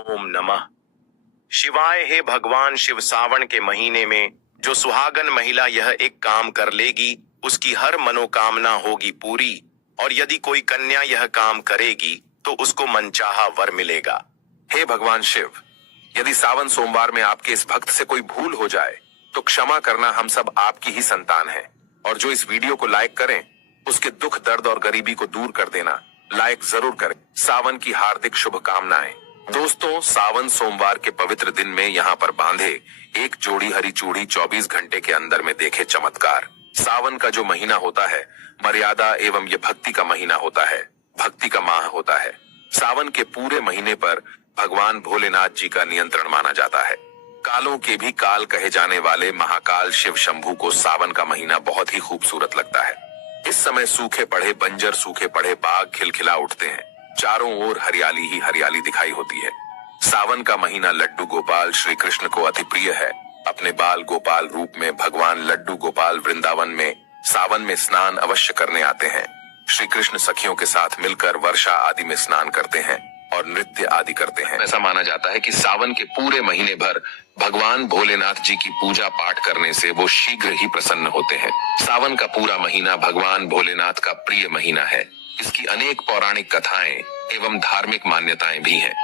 ओम नमः शिवाय। हे भगवान शिव, सावन के महीने में जो सुहागन महिला यह एक काम कर लेगी उसकी हर मनोकामना होगी पूरी, और यदि कोई कन्या यह काम करेगी तो उसको मनचाहा वर मिलेगा। हे भगवान शिव, यदि सावन सोमवार में आपके इस भक्त से कोई भूल हो जाए तो क्षमा करना, हम सब आपकी ही संतान हैं। और जो इस वीडियो को लाइक करें उसके दुख दर्द और गरीबी को दूर कर देना, लाइक जरूर करें। सावन की हार्दिक शुभकामनाएं। दोस्तों, सावन सोमवार के पवित्र दिन में यहाँ पर बांधे एक जोड़ी हरी चूड़ी 24 घंटे के अंदर में देखे चमत्कार। सावन का जो महीना होता है मर्यादा एवं ये भक्ति का महीना होता है, भक्ति का माह होता है। सावन के पूरे महीने पर भगवान भोलेनाथ जी का नियंत्रण माना जाता है। कालों के भी काल कहे जाने वाले महाकाल शिव शंभू को सावन का महीना बहुत ही खूबसूरत लगता है। इस समय सूखे पड़े बंजर, सूखे पड़े बाग खिलखिला उठते हैं। चारों ओर हरियाली ही हरियाली दिखाई होती है। सावन का महीना लड्डू गोपाल श्री कृष्ण को अति प्रिय है। अपने बाल गोपाल रूप में भगवान लड्डू गोपाल वृंदावन में सावन में स्नान अवश्य करने आते हैं। श्री कृष्ण सखियों के साथ मिलकर वर्षा आदि में स्नान करते हैं और नृत्य आदि करते हैं। ऐसा माना जाता है कि सावन के पूरे महीने भर भगवान भोलेनाथ जी की पूजा पाठ करने से वो शीघ्र ही प्रसन्न होते हैं। सावन का पूरा महीना भगवान भोलेनाथ का प्रिय महीना है। इसकी अनेक पौराणिक कथाएं एवं धार्मिक मान्यताएं भी हैं।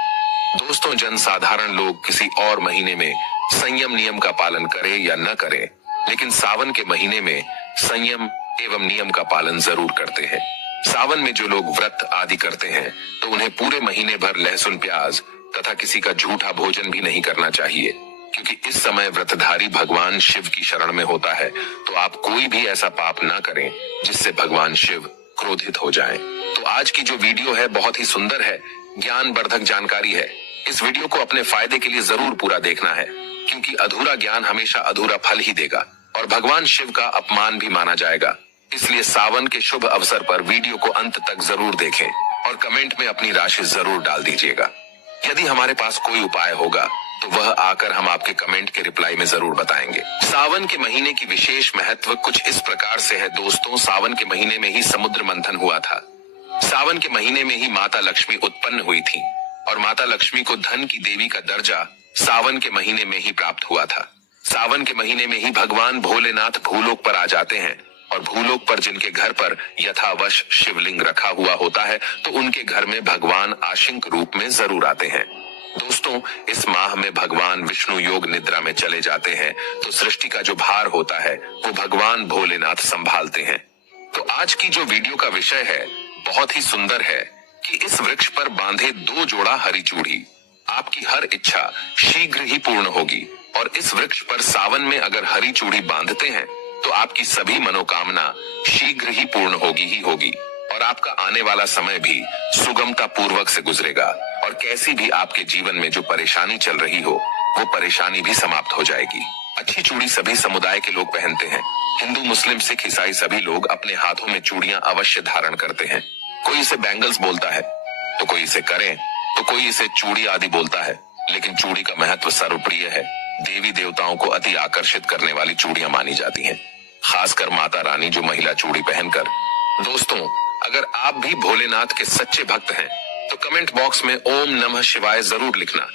दोस्तों, जनसाधारण लोग किसी और महीने में संयम नियम का पालन करे या न करे, लेकिन सावन के महीने में संयम एवं नियम का पालन जरूर करते हैं। सावन में जो लोग व्रत आदि करते हैं तो उन्हें पूरे महीने भर लहसुन प्याज तथा किसी का झूठा भोजन भी नहीं करना चाहिए, क्योंकि इस समय व्रतधारी भगवान शिव की शरण में होता है। तो आप कोई भी ऐसा पाप ना करें जिससे भगवान शिव क्रोधित हो जाएं। तो आज की जो वीडियो है बहुत ही सुंदर है, ज्ञानवर्धक जानकारी है। इस वीडियो को अपने फायदे के लिए जरूर पूरा देखना है, क्योंकि अधूरा ज्ञान हमेशा अधूरा फल ही देगा और भगवान शिव का अपमान भी माना जाएगा। इसलिए सावन के शुभ अवसर पर वीडियो को अंत तक जरूर देखें और कमेंट में अपनी राशि जरूर डाल दीजिएगा। यदि हमारे पास कोई उपाय होगा तो वह आकर हम आपके कमेंट के रिप्लाई में जरूर बताएंगे। सावन के महीने की विशेष महत्व कुछ इस प्रकार से है। दोस्तों, सावन के महीने में ही समुद्र मंथन हुआ था। सावन के महीने में ही माता लक्ष्मी उत्पन्न हुई थी और माता लक्ष्मी को धन की देवी का दर्जा सावन के महीने में ही प्राप्त हुआ था। सावन के महीने में ही भगवान भोलेनाथ भूलोक पर आ जाते हैं और भूलोक पर जिनके घर पर यथावश शिवलिंग रखा हुआ होता है तो उनके घर में भगवान आशिंक रूप में जरूर आते हैं। दोस्तों, इस माह में भगवान विष्णु योग निद्रा में चले जाते हैं तो सृष्टि का जो भार होता है वो भगवान भोलेनाथ संभालते हैं। तो आज की जो वीडियो का विषय है बहुत ही सुंदर है कि इस वृक्ष पर बांधे 2 जोड़ा हरी चूड़ी, आपकी हर इच्छा शीघ्र ही पूर्ण होगी। और इस वृक्ष पर सावन में अगर हरी चूड़ी बांधते हैं तो आपकी सभी मनोकामना शीघ्र ही पूर्ण होगी ही होगी और आपका आने वाला समय भी सुगमता पूर्वक से गुजरेगा और कैसी भी आपके जीवन में जो परेशानी चल रही हो वो परेशानी भी समाप्त हो जाएगी। अच्छी चूड़ी सभी समुदाय के लोग पहनते हैं। हिंदू, मुस्लिम, सिख, ईसाई सभी लोग अपने हाथों में चूड़ियां अवश्य धारण करते हैं। कोई इसे बैंगल्स बोलता है तो कोई इसे करें तो कोई इसे चूड़ी आदि बोलता है, लेकिन चूड़ी का महत्व सर्वप्रिय है। देवी देवताओं को अति आकर्षित करने वाली चूड़ियां मानी जाती हैं, खासकर माता रानी जो महिला चूड़ी पहनकर। दोस्तों, अगर आप भी भोलेनाथ के सच्चे भक्त हैं तो कमेंट बॉक्स में ओम नमः शिवाय जरूर लिखना,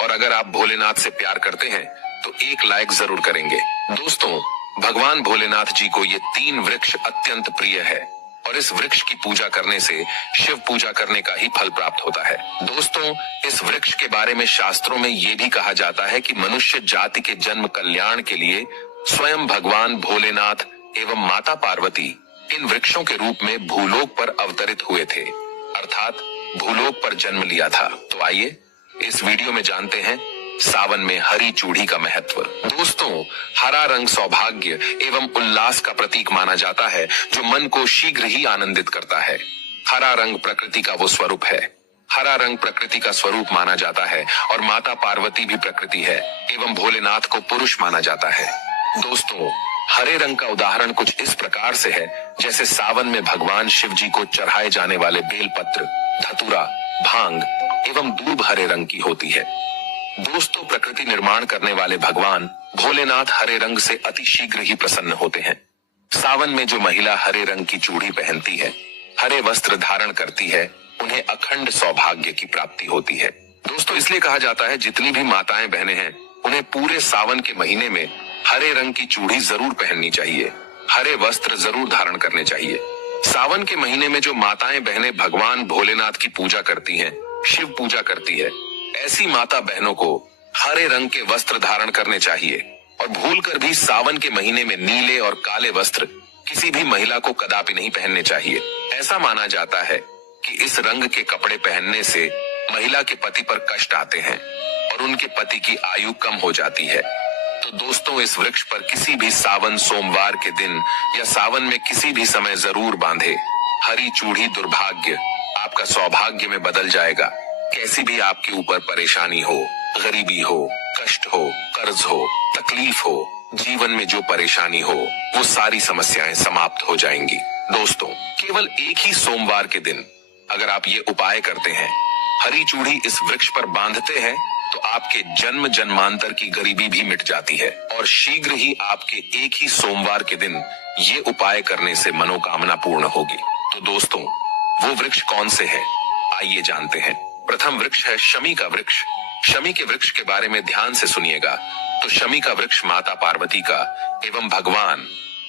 और अगर आप भोलेनाथ से प्यार करते हैं तो एक लाइक जरूर करेंगे। दोस्तों, भगवान भोलेनाथ जी को ये 3 वृक्ष अत्यंत प्रिय है और इस वृक्ष की पूजा करने से शिव पूजा करने का ही फल प्राप्त होता है। दोस्तों, इस वृक्ष के बारे में शास्त्रों में ये भी कहा जाता है कि मनुष्य जाति के जन्म कल्याण के लिए स्वयं भगवान भोलेनाथ एवं माता पार्वती इन वृक्षों के रूप में भूलोक पर अवतरित हुए थे, अर्थात भूलोक पर जन्म लिया था। तो आइए इस वीडियो में जानते हैं सावन में हरी चूड़ी का महत्व। दोस्तों, हरा रंग सौभाग्य एवं उल्लास का प्रतीक माना जाता है जो मन को शीघ्र ही आनंदित करता है। हरा रंग प्रकृति का वो स्वरूप है। हरा रंग प्रकृति का स्वरूप माना जाता है और माता पार्वती भी प्रकृति है एवं भोलेनाथ को पुरुष माना जाता है। दोस्तों, हरे रंग का उदाहरण कुछ इस प्रकार से है जैसे सावन में भगवान शिव जी को चढ़ाए जाने वाले बेलपत्र, धतूरा, भांग एवं दूब हरे रंग की होती है। दोस्तों, प्रकृति निर्माण करने वाले भगवान भोलेनाथ हरे रंग से अति शीघ्र ही प्रसन्न होते हैं। सावन में जो महिला हरे रंग की चूड़ी पहनती है, हरे वस्त्र धारण करती है, उन्हें अखंड सौभाग्य की प्राप्ति होती है। दोस्तों इसलिए कहा जाता है जितनी भी माताएं बहनें हैं उन्हें पूरे सावन के महीने में हरे रंग की चूड़ी जरूर पहननी चाहिए, हरे वस्त्र जरूर धारण करने चाहिए। सावन के महीने में जो माताएं बहनें भगवान भोलेनाथ की पूजा करती हैं, शिव पूजा करती है, ऐसी माता बहनों को हरे रंग के वस्त्र धारण करने चाहिए और भूलकर भी सावन के महीने में नीले और काले वस्त्र किसी भी महिला को कदापि नहीं पहनने चाहिए। ऐसा माना जाता है कि इस रंग के कपड़े पहनने से महिला के पति पर कष्ट आते हैं और उनके पति की आयु कम हो जाती है। तो दोस्तों इस वृक्ष पर किसी भी सावन सोमवार के दिन या सावन में किसी भी समय जरूर बांधे। हरी चूड़ी दुर्भाग्य आपका सौभाग्य में बदल जाएगा। कैसी भी आपके ऊपर परेशानी हो, गरीबी हो, कष्ट हो, कर्ज हो, तकलीफ हो, जीवन में जो परेशानी हो वो सारी समस्याएं समाप्त हो जाएंगी। दोस्तों केवल एक ही सोमवार के दिन अगर आप ये उपाय करते हैं, हरी चूड़ी इस वृक्ष पर बांधते हैं, तो आपके जन्म जन्मांतर की गरीबी भी मिट जाती है और शीघ्र ही आपके एक ही सोमवार के दिन ये उपाय करने से मनोकामना पूर्ण होगी। तो दोस्तों वो वृक्ष कौन से है, आइए जानते हैं। प्रथम वृक्ष है शमी का वृक्ष। शमी के वृक्ष के बारे में ध्यान से सुनिएगा। तो शमी का वृक्ष माता पार्वती का एवं भगवान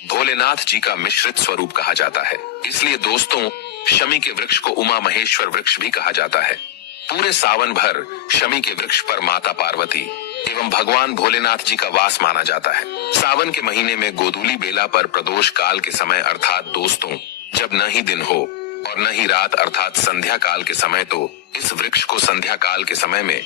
भोलेनाथ जी का मिश्रित स्वरूप कहा जाता है। इसलिए दोस्तों शमी के वृक्ष को उमा महेश्वर वृक्ष भी कहा जाता है। पूरे सावन भर शमी के वृक्ष पर माता पार्वती एवं भगवान भोलेनाथ जी का वास माना जाता है। सावन के महीने में गोधूली बेला पर प्रदोष काल के समय अर्थात दोस्तों जब न ही दिन हो और न ही रात अर्थात संध्या काल के समय, तो इस वृक्ष को संध्या काल के समय में,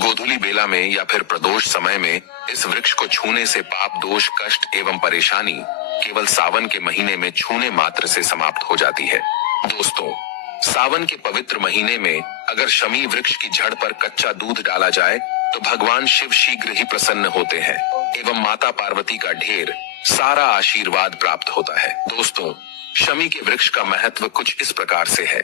गोधूली बेला में या फिर प्रदोष समय में इस वृक्ष को छूने से पाप दोष कष्ट एवं परेशानी केवल सावन के महीने में छूने मात्र से समाप्त हो जाती है। दोस्तों सावन के पवित्र महीने में अगर शमी वृक्ष की जड़ पर कच्चा दूध डाला जाए तो भगवान शिव शीघ्र ही प्रसन्न होते हैं एवं माता पार्वती का ढेर सारा आशीर्वाद प्राप्त होता है। दोस्तों शमी के वृक्ष का महत्व कुछ इस प्रकार से है।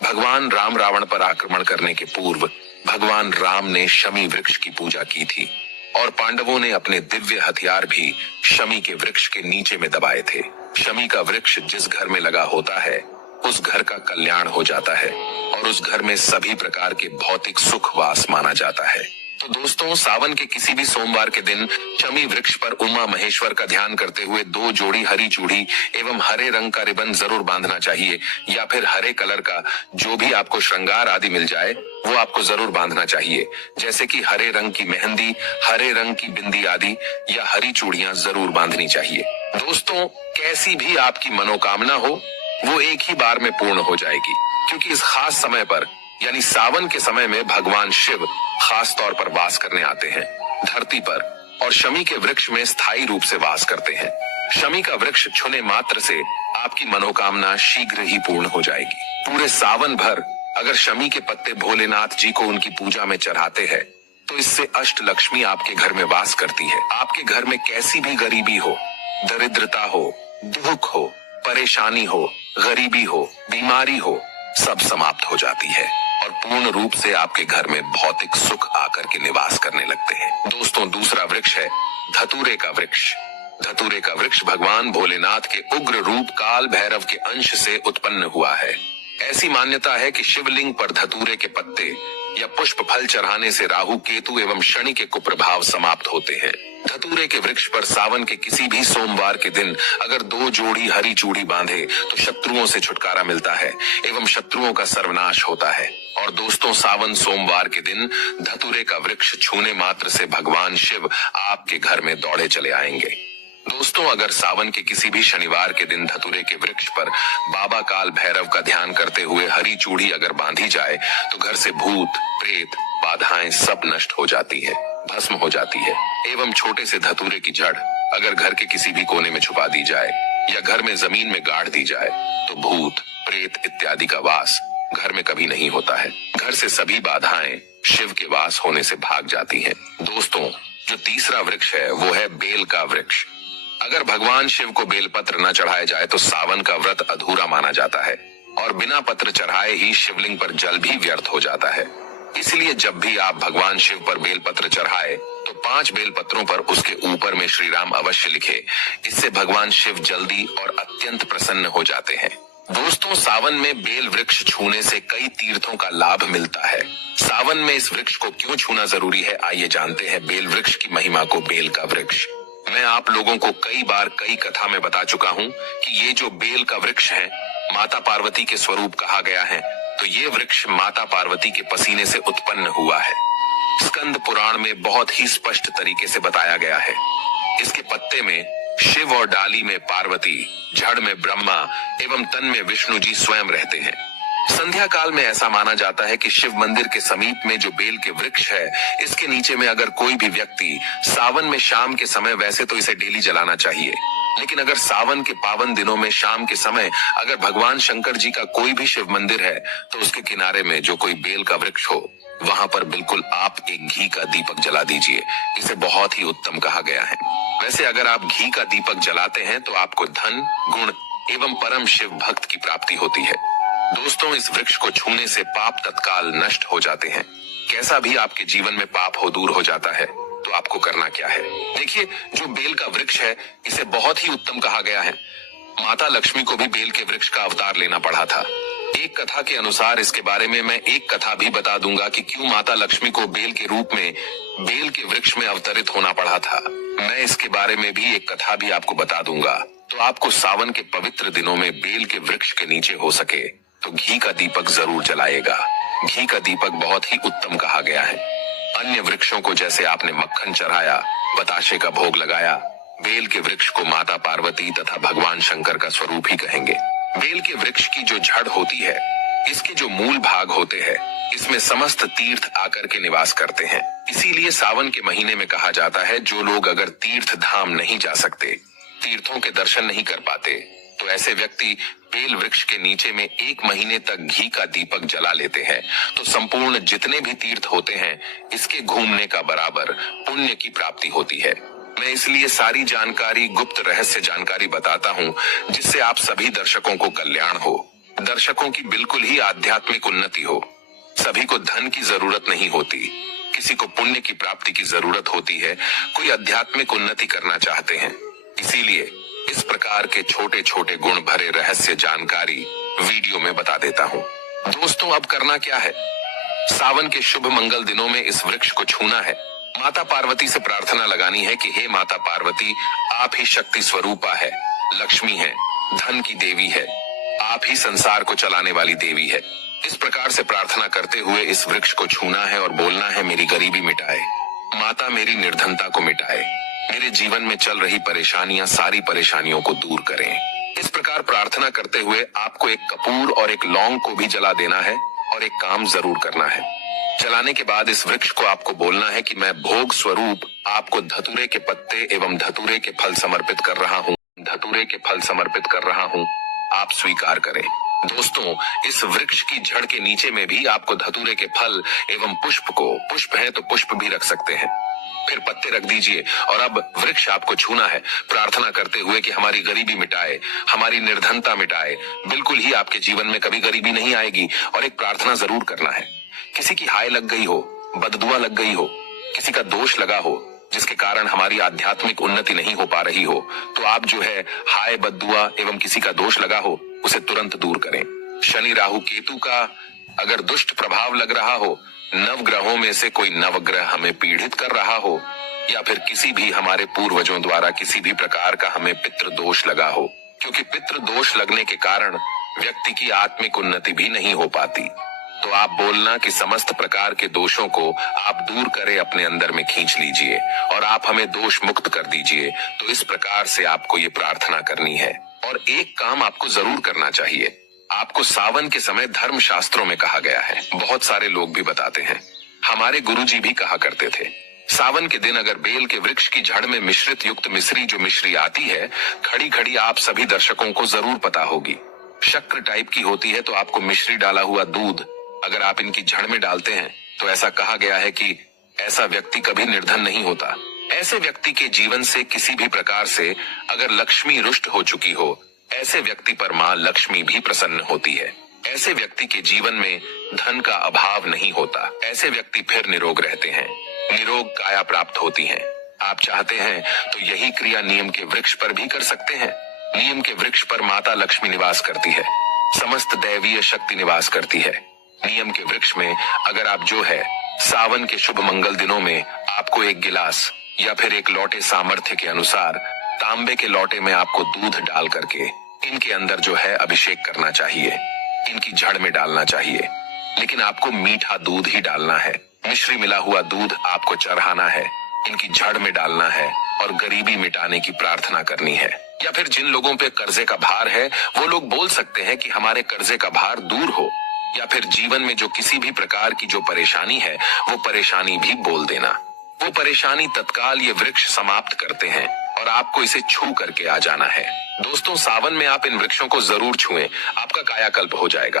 भगवान राम रावण पर आक्रमण करने के पूर्व भगवान राम ने शमी वृक्ष की पूजा की थी और पांडवों ने अपने दिव्य हथियार भी शमी के वृक्ष के नीचे में दबाए थे। शमी का वृक्ष जिस घर में लगा होता है उस घर का कल्याण हो जाता है और उस घर में सभी प्रकार के भौतिक सुख वास माना जाता है। तो दोस्तों सावन के किसी भी सोमवार के दिन शमी वृक्ष पर उमा महेश्वर का ध्यान करते हुए 2 जोड़ी हरी चूड़ी एवं हरे रंग का रिबन जरूर बांधना चाहिए या फिर हरे कलर का जो भी आपको श्रृंगार आदि मिल जाए वो आपको जरूर बांधना चाहिए, जैसे कि हरे रंग की मेहंदी, हरे रंग की बिंदी आदि या हरी चूड़ियां जरूर बांधनी चाहिए। दोस्तों कैसी भी आपकी मनोकामना हो वो एक ही बार में पूर्ण हो जाएगी, क्योंकि इस खास समय पर यानी सावन के समय में भगवान शिव खास तौर पर वास करने आते हैं धरती पर और शमी के वृक्ष में स्थायी रूप से वास करते हैं। शमी का वृक्ष छूने मात्र से आपकी मनोकामना शीघ्र ही पूर्ण हो जाएगी। पूरे सावन भर अगर शमी के पत्ते भोलेनाथ जी को उनकी पूजा में चढ़ाते हैं तो इससे अष्ट लक्ष्मी आपके घर में वास करती है। आपके घर में कैसी भी गरीबी हो, दरिद्रता हो, दुख हो, परेशानी हो, गरीबी हो, बीमारी हो, सब समाप्त हो जाती है और पूर्ण रूप से आपके घर में भौतिक सुख आकर के निवास करने लगते हैं। दोस्तों दूसरा वृक्ष है धतूरे का वृक्ष। धतूरे का वृक्ष भगवान भोलेनाथ के उग्र रूप काल भैरव के अंश से उत्पन्न हुआ है। ऐसी मान्यता है कि शिवलिंग पर धतूरे के पत्ते या पुष्प फल चढ़ाने से राहु केतु एवं शनि के कुप्रभाव समाप्त होते हैं। धतूरे के वृक्ष पर सावन के किसी भी सोमवार के दिन अगर 2 जोड़ी हरी चूड़ी बांधे तो शत्रुओं से छुटकारा मिलता है एवं शत्रुओं का सर्वनाश होता है। और दोस्तों सावन सोमवार के दिन धतूरे का वृक्ष छूने मात्र से भगवान शिव आपके घर में दौड़े चले आएंगे। दोस्तों अगर सावन के किसी भी शनिवार के दिन धतूरे के वृक्ष पर बाबा काल भैरव का ध्यान करते हुए हरी चूड़ी अगर बांधी जाए तो घर से भूत प्रेत बाधाएं सब नष्ट हो जाती है, भस्म हो जाती है। एवं छोटे से धतूरे की जड़ अगर घर के किसी भी कोने में छुपा दी जाए या घर में जमीन में गाड़ दी जाए तो भूत प्रेत इत्यादि का वास घर में कभी नहीं होता है। घर से सभी बाधाएं शिव के वास होने से भाग जाती हैं। दोस्तों जो तीसरा वृक्ष है वो है बेल का वृक्ष। अगर भगवान शिव को बेलपत्र न चढ़ाया जाए तो सावन का व्रत अधूरा माना जाता है और बिना पत्र चढ़ाए ही शिवलिंग पर जल भी व्यर्थ हो जाता है। इसलिए जब भी आप भगवान शिव पर बेलपत्र चढ़ाए तो 5 बेलपत्रों पर उसके ऊपर में श्री राम अवश्य लिखे। इससे भगवान शिव जल्दी और अत्यंत प्रसन्न हो जाते हैं। दोस्तों, सावन में बेल वृक्ष छूने से कई तीर्थों का लाभ मिलता है। सावन में इस वृक्ष को क्यों छूना जरूरी है, आइए जानते हैं बेल वृक्ष की महिमा को। बेल का वृक्ष, मैं आप लोगों को कई बार कई कथा में बता चुका हूँ कि ये जो बेल का वृक्ष है, माता पार्वती के स्वरूप कहा गया है। तो ये वृक्ष माता पार्वती के पसीने से उत्पन्न हुआ है। स्कंद पुराण में बहुत ही स्पष्ट तरीके से बताया गया है। इसके पत्ते में शिव और डाली में पार्वती, जड़ में ब्रह्मा एवं तन में विष्णु जी स्वयं रहते हैं। संध्या काल में ऐसा माना जाता है कि शिव मंदिर के समीप में जो बेल के वृक्ष है, इसके नीचे में अगर कोई भी व्यक्ति सावन में शाम के समय, वैसे तो इसे डेली जलाना चाहिए, लेकिन अगर सावन के पावन दिनों में शाम के समय अगर भगवान शंकर जी का कोई भी शिव मंदिर है, तो उसके किनारे में जो कोई बेल का वृक्ष हो, वहां पर बिल्कुल आप एक घी का दीपक जला दीजिए। इसे बहुत ही उत्तम कहा गया है। वैसे अगर आप घी का दीपक जलाते हैं तो आपको धन, गुण एवं परम शिव भक्त की प्राप्ति होती है। दोस्तों, इस वृक्ष को छूने से पाप तत्काल नष्ट हो जाते हैं। कैसा भी आपके जीवन में पाप हो, दूर हो जाता है। तो आपको करना क्या है, देखिए, जो बेल का वृक्ष है, इसे बहुत ही उत्तम कहा गया है। माता लक्ष्मी को भी बेल के वृक्ष का अवतार लेना पड़ा था। एक कथा के अनुसार इसके बारे में मैं एक कथा भी बता दूंगा कि क्यों माता लक्ष्मी को बेल के रूप में बेल के वृक्ष में अवतरित होना पड़ा था। मैं इसके बारे में भी एक कथा भी आपको बता दूंगा। तो आपको सावन के पवित्र दिनों में बेल के वृक्ष के नीचे हो सके तो घी का दीपक जरूर जलाएगा। घी का दीपक बहुत ही उत्तम कहा गया है। अन्य वृक्षों को जैसे आपने मक्खन चढ़ाया, बताशे का भोग लगाया, बेल के वृक्ष को माता पार्वती तथा भगवान शंकर का स्वरूप ही कहेंगे। बेल के वृक्ष की जो जड़ होती है, इसके जो मूल भाग होते हैं, इसमें समस्त तीर्थ आकर के निवास करते हैं। इसीलिए सावन के महीने में कहा जाता है, जो लोग अगर तीर्थ धाम नहीं जा सकते, तीर्थों के दर्शन नहीं कर पाते, तो ऐसे व्यक्ति बेल वृक्ष के नीचे में 1 महीने तक घी का दीपक जला लेते हैं, तो संपूर्ण जितने भी तीर्थ होते हैं, इसके घूमने का बराबर पुण्य की प्राप्ति होती है। मैं इसलिए सारी जानकारी, गुप्त रहस्य जानकारी बताता हूँ, जिससे आप सभी दर्शकों को कल्याण हो, दर्शकों की बिल्कुल ही आध्यात्मिक उन्नति हो। सभी को धन की जरूरत नहीं होती, किसी को पुण्य की प्राप्ति की जरूरत होती है, कोई आध्यात्मिक उन्नति करना चाहते हैं। इसीलिए इस प्रकार के छोटे छोटे गुण भरे रहस्य जानकारी वीडियो में बता देता हूँ। दोस्तों, अब करना क्या है, सावन के शुभ मंगल दिनों में इस वृक्ष को छूना है। माता पार्वती से प्रार्थना लगानी है कि हे माता पार्वती, आप ही शक्ति स्वरूपा है, लक्ष्मी है, धन की देवी है, आप ही संसार को चलाने वाली देवी है। इस प्रकार से प्रार्थना करते हुए इस वृक्ष को छूना है और बोलना है, मेरी गरीबी मिटाए माता, मेरी निर्धनता को मिटाए, मेरे जीवन में चल रही परेशानियां, सारी परेशानियों को दूर करें। इस प्रकार प्रार्थना करते हुए आपको एक कपूर और एक लौंग को भी जला देना है और एक काम जरूर करना है। जलाने के बाद इस वृक्ष को आपको बोलना है कि मैं भोग स्वरूप आपको धतूरे के पत्ते एवं धतूरे के फल समर्पित कर रहा हूँ, धतूरे के फल समर्पित कर रहा हूँ, आप स्वीकार करें। दोस्तों, इस वृक्ष की जड़ के नीचे में भी आपको धतूरे के फल एवं पुष्प को, पुष्प है तो पुष्प भी रख सकते हैं, फिर पत्ते रख दीजिए। और अब वृक्ष आपको छूना है, प्रार्थना करते हुए कि हमारी गरीबी मिटाए, हमारी निर्धनता मिटाए, बिल्कुल ही आपके जीवन में कभी गरीबी नहीं आएगी। और एक प्रार्थना जरूर करना है, किसी की हाय लग गई हो, बददुआ लग गई हो, किसी का दोष लगा हो, जिसके कारण हमारी आध्यात्मिक उन्नति नहीं हो पा रही हो, तो आप जो है हाय, बददुआ एवं किसी का दोष लगा हो, उसे तुरंत दूर करें। शनि, राहु, केतु का अगर दुष्ट प्रभाव लग रहा हो, नवग्रहों में से कोई नवग्रह हमें पीड़ित कर रहा हो, या फिर किसी भी हमारे पूर्वजों द्वारा किसी भी प्रकार का हमें पितृ दोष लगा हो, क्योंकि पितृ दोष लगने के कारण व्यक्ति की आत्मिक उन्नति भी नहीं हो पाती, तो आप बोलना कि समस्त प्रकार के दोषों को आप दूर करें, अपने अंदर में खींच लीजिए और आप हमें दोष मुक्त कर दीजिए। तो इस प्रकार से आपको ये प्रार्थना करनी है। और एक काम आपको जरूर करना चाहिए, आपको सावन के समय धर्म शास्त्रों में कहा गया है, बहुत सारे लोग भी बताते हैं, हमारे गुरुजी भी कहा करते थे, सावन के दिन अगर बेल के वृक्ष की जड़ में मिश्रित युक्त मिश्री, जो मिश्री आती है खड़ी खड़ी, आप सभी दर्शकों को जरूर पता होगी, शक्कर टाइप की होती है, तो आपको मिश्री डाला हुआ दूध अगर आप इनकी जड़ में डालते हैं, तो ऐसा कहा गया है कि ऐसा व्यक्ति कभी निर्धन नहीं होता। ऐसे व्यक्ति के जीवन से किसी भी प्रकार से अगर लक्ष्मी रुष्ट हो चुकी हो, ऐसे व्यक्ति पर मां लक्ष्मी भी प्रसन्न होती है। ऐसे व्यक्ति के जीवन में धन का अभाव नहीं होता, ऐसे व्यक्ति फिर निरोग रहते हैं, निरोग काया प्राप्त होती है। आप चाहते हैं तो यही क्रिया नीम के वृक्ष पर भी कर सकते हैं। नीम के वृक्ष पर माता लक्ष्मी निवास करती है। समस्त दैवीय शक्ति निवास करती है। नियम के वृक्ष में अगर आप जो है सावन के शुभ मंगल दिनों में आपको एक गिलास या फिर एक लोटे सामर्थ्य के अनुसार तांबे के लोटे में आपको दूध डाल करके इनके अंदर जो है अभिषेक करना चाहिए, इनकी जड़ में डालना चाहिए, लेकिन आपको मीठा दूध ही डालना है। मिश्री मिला हुआ दूध आपको चढ़ाना है, इनकी जड़ में डालना है और गरीबी मिटाने की प्रार्थना करनी है। या फिर जिन लोगों पे कर्जे का भार है वो लोग बोल सकते हैं कि हमारे कर्जे का भार दूर हो, या फिर जीवन में जो किसी भी प्रकार की जो परेशानी है वो परेशानी भी बोल देना। वो परेशानी तत्काल ये वृक्ष समाप्त करते हैं और आपको इसे छू करके आ जाना है। दोस्तों, सावन में आप इन वृक्षों को जरूर छुएं, आपका कायाकल्प हो जाएगा।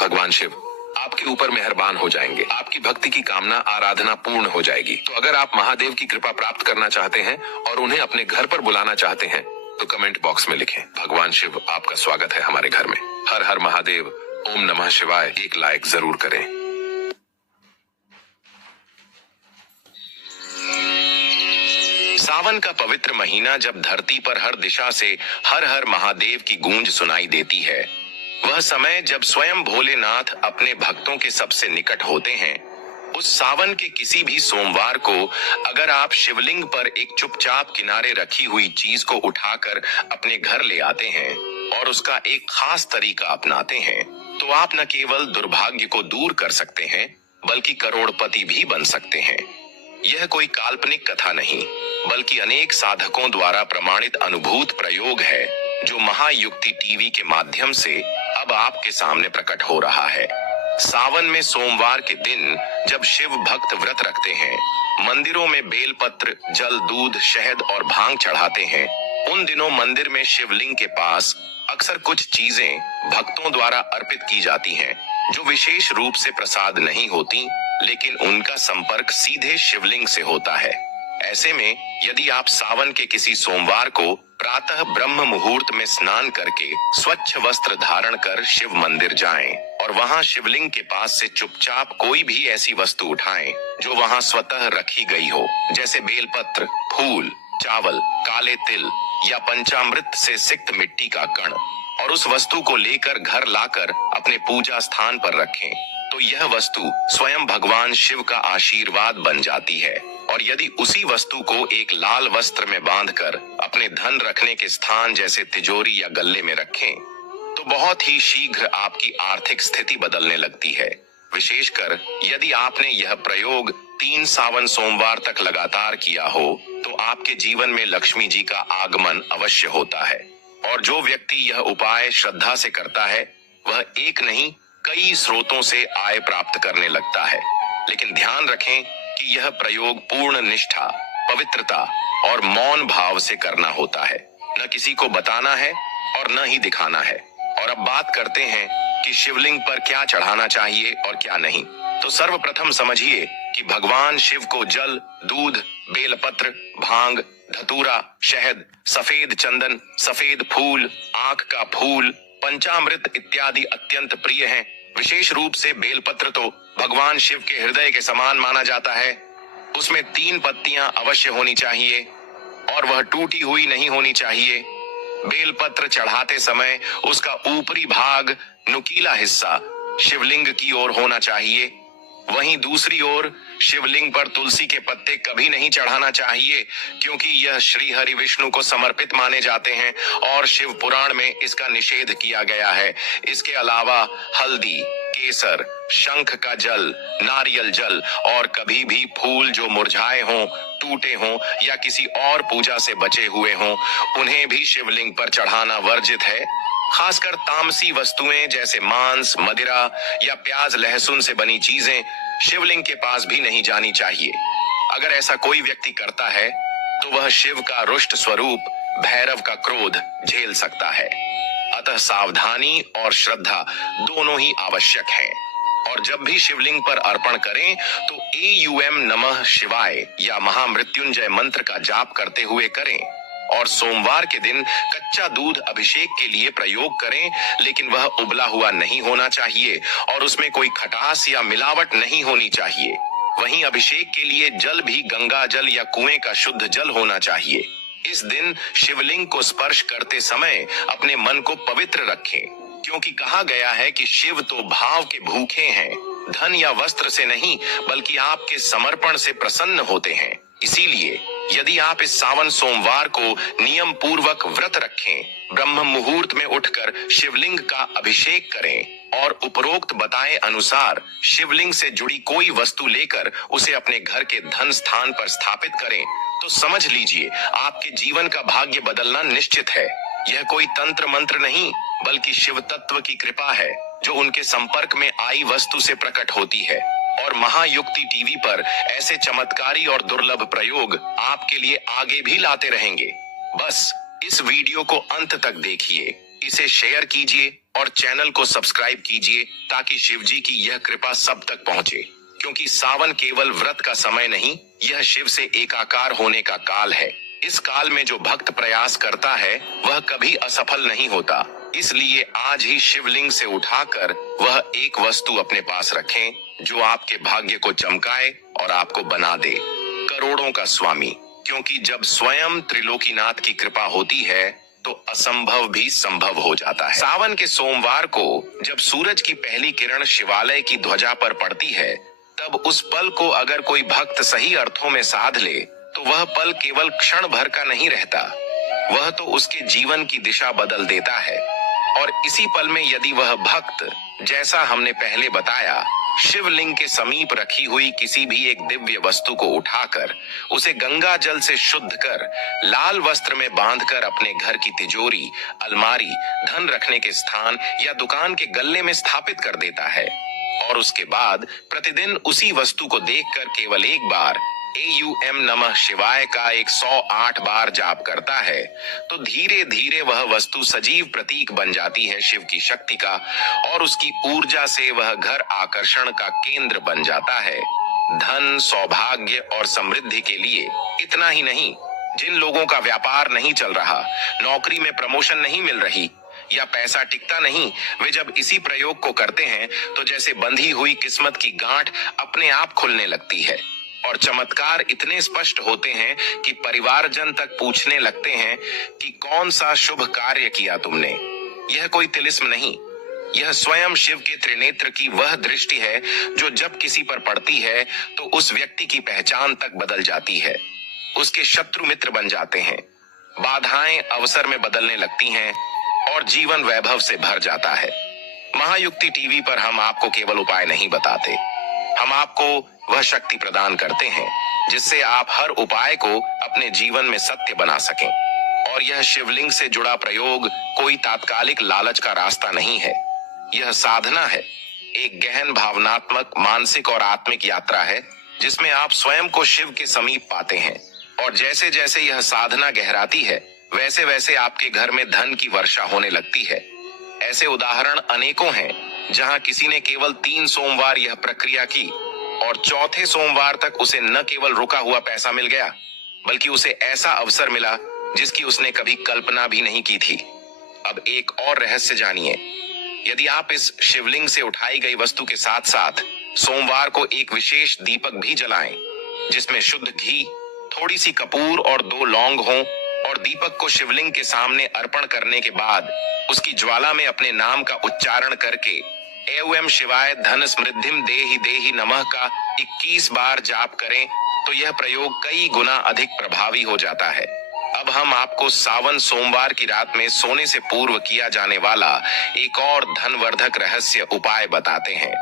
भगवान शिव आपके ऊपर मेहरबान हो जाएंगे, आपकी भक्ति की कामना आराधना पूर्ण हो जाएगी। तो अगर आप महादेव की कृपा प्राप्त करना चाहते हैं और उन्हें अपने घर पर बुलाना चाहते हैं तो कमेंट बॉक्स में लिखें, भगवान शिव आपका स्वागत है हमारे घर में। हर हर महादेव, ओम नमः शिवाय। एक लाइक जरूर करें। सावन का पवित्र महीना जब धरती पर हर दिशा से हर हर महादेव की गूंज सुनाई देती है, वह समय जब स्वयं भोलेनाथ अपने भक्तों के सबसे निकट होते हैं। उस सावन के किसी भी सोमवार को अगर आप शिवलिंग पर एक चुपचाप किनारे रखी हुई चीज को उठाकर अपने घर ले आते हैं और उसका एक खास तरीका अपनाते हैं, तो आप न केवल दुर्भाग्य को दूर कर सकते हैं बल्कि करोड़पति भी बन सकते हैं। यह कोई काल्पनिक कथा नहीं बल्कि अनेक साधकों द्वारा प्रमाणित अनुभूत प्रयोग है जो महायुक्ति टीवी के माध्यम से अब आपके सामने प्रकट हो रहा है। सावन में सोमवार के दिन जब शिव भक्त व्रत रखते हैं, मंदिरों में बेलपत्र, जल, दूध, शहद और भांग चढ़ाते हैं, उन दिनों मंदिर में शिवलिंग के पास अक्सर कुछ चीजें भक्तों द्वारा अर्पित की जाती हैं जो विशेष रूप से प्रसाद नहीं होती, लेकिन उनका संपर्क सीधे शिवलिंग से होता है। ऐसे में यदि आप सावन के किसी सोमवार को प्रातः ब्रह्म मुहूर्त में स्नान करके स्वच्छ वस्त्र धारण कर शिव मंदिर जाएं और वहां शिवलिंग के पास से चुपचाप कोई भी ऐसी वस्तु उठाएं जो वहां स्वतः रखी गई हो, जैसे बेलपत्र, फूल, चावल, काले तिल या पंचामृत से सिक्त मिट्टी का कण, और उस वस्तु को लेकर घर लाकर अपने पूजा स्थान पर रखें, तो यह वस्तु स्वयं भगवान शिव का आशीर्वाद बन जाती है। और यदि उसी वस्तु को एक लाल वस्त्र में बांधकर अपने धन रखने के स्थान जैसे तिजोरी या गल्ले में रखें, तो बहुत ही शीघ्र आपकी आर्थिक स्थिति बदलने लगती है। विशेषकर यदि आपने यह प्रयोग 3 सावन सोमवार तक लगातार किया हो तो आपके जीवन में लक्ष्मी जी का आगमन अवश्य होता है। और जो व्यक्ति यह उपाय श्रद्धा से करता है वह एक नहीं कई स्रोतों से आय प्राप्त करने लगता है। लेकिन ध्यान रखें कि यह प्रयोग पूर्ण निष्ठा, पवित्रता और मौन भाव से करना होता है, न किसी को बताना है और न ही दिखाना है। और अब बात करते हैं कि शिवलिंग पर क्या चढ़ाना चाहिए और क्या नहीं। तो सर्वप्रथम समझिए कि भगवान शिव को जल, दूध, बेलपत्र, भांग, धतूरा, शहद, सफेद चंदन, सफेद फूल, आंख का फूल, पंचामृत इत्यादि अत्यंत प्रिय हैं। विशेष रूप से बेलपत्र तो भगवान शिव के हृदय के समान माना जाता है। उसमें 3 पत्तियां अवश्य होनी चाहिए और वह टूटी हुई नहीं होनी चाहिए। बेलपत्र चढ़ाते समय उसका ऊपरी भाग, नुकीला हिस्सा शिवलिंग की ओर होना चाहिए। वहीं दूसरी ओर शिवलिंग पर तुलसी के पत्ते कभी नहीं चढ़ाना चाहिए, क्योंकि यह श्री हरि विष्णु को समर्पित माने जाते हैं और शिव पुराण में इसका निषेध किया गया है। इसके अलावा हल्दी, केसर, शंख का जल, नारियल जल और कभी भी फूल जो मुरझाए हों, टूटे हों या किसी और पूजा से बचे हुए हों, उन्हें भी शिवलिंग पर चढ़ाना वर्जित है। खासकर तामसी वस्तुएं जैसे मांस, मदिरा या प्याज, लहसुन से बनी चीजें शिवलिंग के पास भी नहीं जानी चाहिए। अगर ऐसा कोई व्यक्ति करता है तो वह शिव का रुष्ट स्वरूप भैरव का क्रोध झेल सकता है। अतः सावधानी और श्रद्धा दोनों ही आवश्यक हैं। और जब भी शिवलिंग पर अर्पण करें तो AUM नमः शिवाय या महामृत्युंजय मंत्र का जाप करते हुए करें। और सोमवार के दिन कच्चा दूध अभिषेक के लिए प्रयोग करें, लेकिन वह उबला हुआ नहीं होना चाहिए और उसमें कोई खटास या मिलावट नहीं होनी चाहिए। वहीं अभिषेक के लिए जल भी गंगा जल या कुएं का शुद्ध जल होना चाहिए। इस दिन शिवलिंग को स्पर्श करते समय अपने मन को पवित्र रखें क्योंकि कहा गया है कि शिव तो भाव के भूखे हैं, धन या वस्त्र से नहीं बल्कि आपके समर्पण से प्रसन्न होते हैं। इसीलिए यदि आप इस सावन सोमवार को नियम पूर्वक व्रत रखें, ब्रह्म मुहूर्त में उठकर शिवलिंग का अभिषेक करें और उपरोक्त बताए अनुसार शिवलिंग से जुड़ी कोई वस्तु लेकर उसे अपने घर के धन स्थान पर स्थापित करें, तो समझ लीजिए आपके जीवन का भाग्य बदलना निश्चित है। यह कोई तंत्र मंत्र नहीं बल्कि शिव तत्व की कृपा है जो उनके संपर्क में आई वस्तु से प्रकट होती है। और महायुक्ति टीवी पर ऐसे चमत्कारी और दुर्लभ प्रयोग आपके लिए आगे भी लाते रहेंगे। बस इस वीडियो को अंत तक देखिए, इसे शेयर कीजिए और चैनल को सब्सक्राइब कीजिए ताकि शिव जी की यह कृपा सब तक पहुंचे। क्योंकि सावन केवल व्रत का समय नहीं, यह शिव से एकाकार होने का काल है। इस काल में जो भक्त प्रयास करता है वह कभी असफल नहीं होता। इसलिए आज ही शिवलिंग से उठाकर वह एक वस्तु अपने पास रखें जो आपके भाग्य को चमकाए और आपको बना दे करोड़ों का स्वामी। क्योंकि जब स्वयं त्रिलोकीनाथ की कृपा होती है तो असंभव भी संभव हो जाता है। सावन के सोमवार को जब सूरज की पहली किरण शिवालय की ध्वजा पर पड़ती है, तब उस पल को अगर कोई भक्त सही अर्थों में साध ले तो वह पल केवल क्षण भर का नहीं रहता, वह तो उसके जीवन की दिशा बदल देता है। और इसी पल में यदि वह भक्त, जैसा हमने पहले बताया, शिवलिंग के समीप रखी हुई किसी भी एक दिव्य वस्तु को उठाकर उसे गंगा जल से शुद्ध कर लाल वस्त्र में बांधकर अपने घर की तिजोरी, अलमारी, धन रखने के स्थान या दुकान के गल्ले में स्थापित कर देता है और उसके बाद प्रतिदिन उसी वस्तु को देखकर केवल एक बार AUM नमः शिवाय का 108 बार जाप करता है, तो धीरे धीरे वह वस्तु सजीव प्रतीक बन जाती है शिव की शक्ति का और उसकी ऊर्जा से वह घर आकर्षण का केंद्र बन जाता है। धन, सौभाग्य और समृद्धि के लिए इतना ही नहीं, जिन लोगों का व्यापार नहीं चल रहा, नौकरी में प्रमोशन नहीं मिल रही या पैसा टिकता नहीं, वे जब इसी प्रयोग को करते हैं तो जैसे बंधी हुई किस्मत की गांठ अपने आप खुलने लगती है और चमत्कार इतने स्पष्ट होते हैं कि परिवारजन तक पूछने लगते हैं कि कौन सा शुभ कार्य किया तुमने। यह कोई तिलिस्म नहीं, यह स्वयं शिव के त्रिनेत्र की वह दृष्टि है जो जब किसी पर पड़ती है तो उस व्यक्ति की पहचान तक बदल जाती है, उसके शत्रु मित्र बन जाते हैं, बाधाएं अवसर में बदलने लगती हैं और जीवन वैभव से भर जाता है। महायुक्ति टीवी पर हम आपको केवल उपाय नहीं बताते, हम आपको वह शक्ति प्रदान करते हैं जिससे आप हर उपाय को अपने जीवन में सत्य बना सकें। और यह शिवलिंग से जुड़ा प्रयोग कोई तात्कालिक लालच का रास्ता नहीं है, यह साधना है, एक गहन भावनात्मक, मानसिक और आत्मिक यात्रा है जिसमें आप स्वयं को शिव के समीप पाते हैं। और जैसे जैसे यह साधना गहराती है वैसे वैसे आपके घर में धन की वर्षा होने लगती है। ऐसे उदाहरण अनेकों हैं जहां किसी ने केवल 3 सोमवार यह प्रक्रिया की और चौथे सोमवार तक उसे न केवल रुका हुआ पैसा मिल गया बल्कि उसे ऐसा अवसर मिला जिसकी उसने कभी कल्पना भी नहीं की थी। अब एक और रहस्य जानिए, यदि आप इस शिवलिंग से उठाई गई वस्तु के साथ साथ सोमवार को एक विशेष दीपक भी जलाएं जिसमें शुद्ध घी, थोड़ी सी कपूर और 2 लौंग हों और दीपक को शिवलिंग के सामने अर्पण करने के बाद उसकी ज्वाला में अपने नाम का उच्चारण करके AUM शिवाय धन समृद्धिम देहि देहि नमः का 21 बार जाप करें तो यह प्रयोग कई गुना अधिक प्रभावी हो जाता है। अब हम आपको सावन सोमवार की रात में सोने से पूर्व किया जाने वाला एक और धनवर्धक रहस्य उपाय बताते हैं।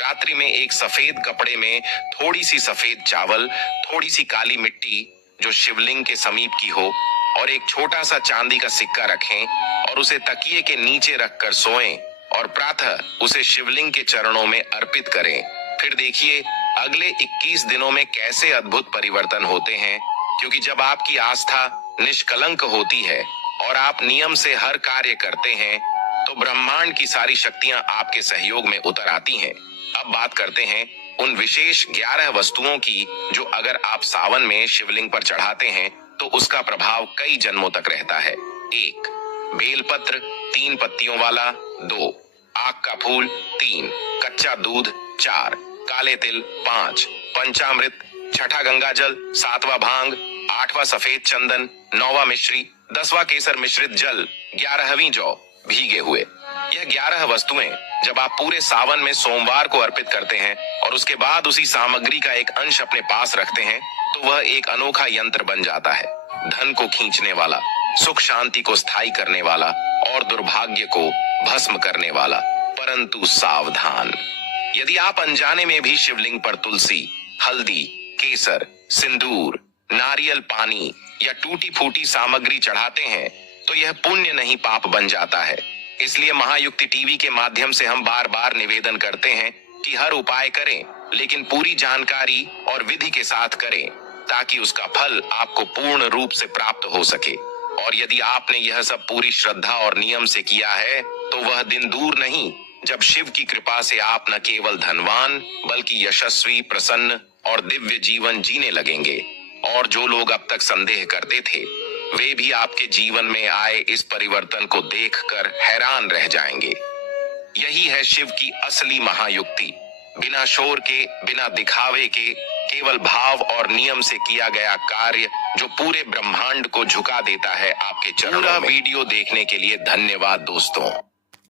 रात्रि में एक सफेद कपड़े में थोड़ी सी सफेद चावल, थोड़ी सी काली मिट्टी जो शिवलिंग के समीप की हो और एक छोटा सा चांदी का सिक्का रखें और उसे तकिए के नीचे रखकर सोएं और प्रातः उसे शिवलिंग के चरणों में अर्पित करें। फिर देखिए अगले 21 दिनों में कैसे अद्भुत परिवर्तन होते हैं, क्योंकि जब आपकी आस्था निष्कलंक होती है और आप नियम से हर कार्य करते हैं तो ब्रह्मांड की सारी शक्तियां आपके सहयोग में उतर आती हैं। अब बात करते हैं उन विशेष 11 वस्तुओं की जो अगर आप सावन में शिवलिंग पर चढ़ाते हैं तो उसका प्रभाव कई जन्मों तक रहता है। 1. बेलपत्र 3 पत्तियों वाला। 2. आक का फूल। 3. कच्चा दूध। 4. काले तिल। 5. पंचामृत। 6वां गंगा जल। 7वां भांग। 8वां सफेद चंदन। 9वां मिश्री। 10वां केसर मिश्रित जल। 11वीं जौ भीगे हुए। यह 11 वस्तुएं जब आप पूरे सावन में सोमवार को अर्पित करते हैं और उसके बाद उसी सामग्री का एक अंश अपने पास रखते हैं तो वह एक अनोखा यंत्र बन जाता है, धन को खींचने वाला, सुख शांति को स्थायी करने वाला और दुर्भाग्य को भस्म करने वाला। परंतु सावधान, यदि आप अनजाने में भी शिवलिंग पर तुलसी, हल्दी, केसर, सिंदूर, नारियल पानी या टूटी फूटी सामग्री चढ़ाते हैं तो यह पुण्य नहीं पाप बन जाता है। इसलिए महायुक्ति टीवी के माध्यम से हम बार बार निवेदन करते हैं कि हर उपाय करें, लेकिन पूरी जानकारी और विधि के साथ करें ताकि उसका फल आपको पूर्ण रूप से प्राप्त हो सके। और यदि आपने यह सब पूरी श्रद्धा और नियम से किया है तो वह दिन दूर नहीं जब शिव की कृपा से आप न केवल धनवान बल्कि यशस्वी, प्रसन्न और दिव्य जीवन जीने लगेंगे। और जो लोग अब तक संदेह करते थे वे भी आपके जीवन में आए इस परिवर्तन को देखकर हैरान रह जाएंगे। यही है शिव की असली महायुक्ति, बिना शोर के, बिना दिखावे के, केवल भाव और नियम से किया गया कार्य जो पूरे ब्रह्मांड को झुका देता है आपके चरणों में। वीडियो देखने के लिए धन्यवाद दोस्तों।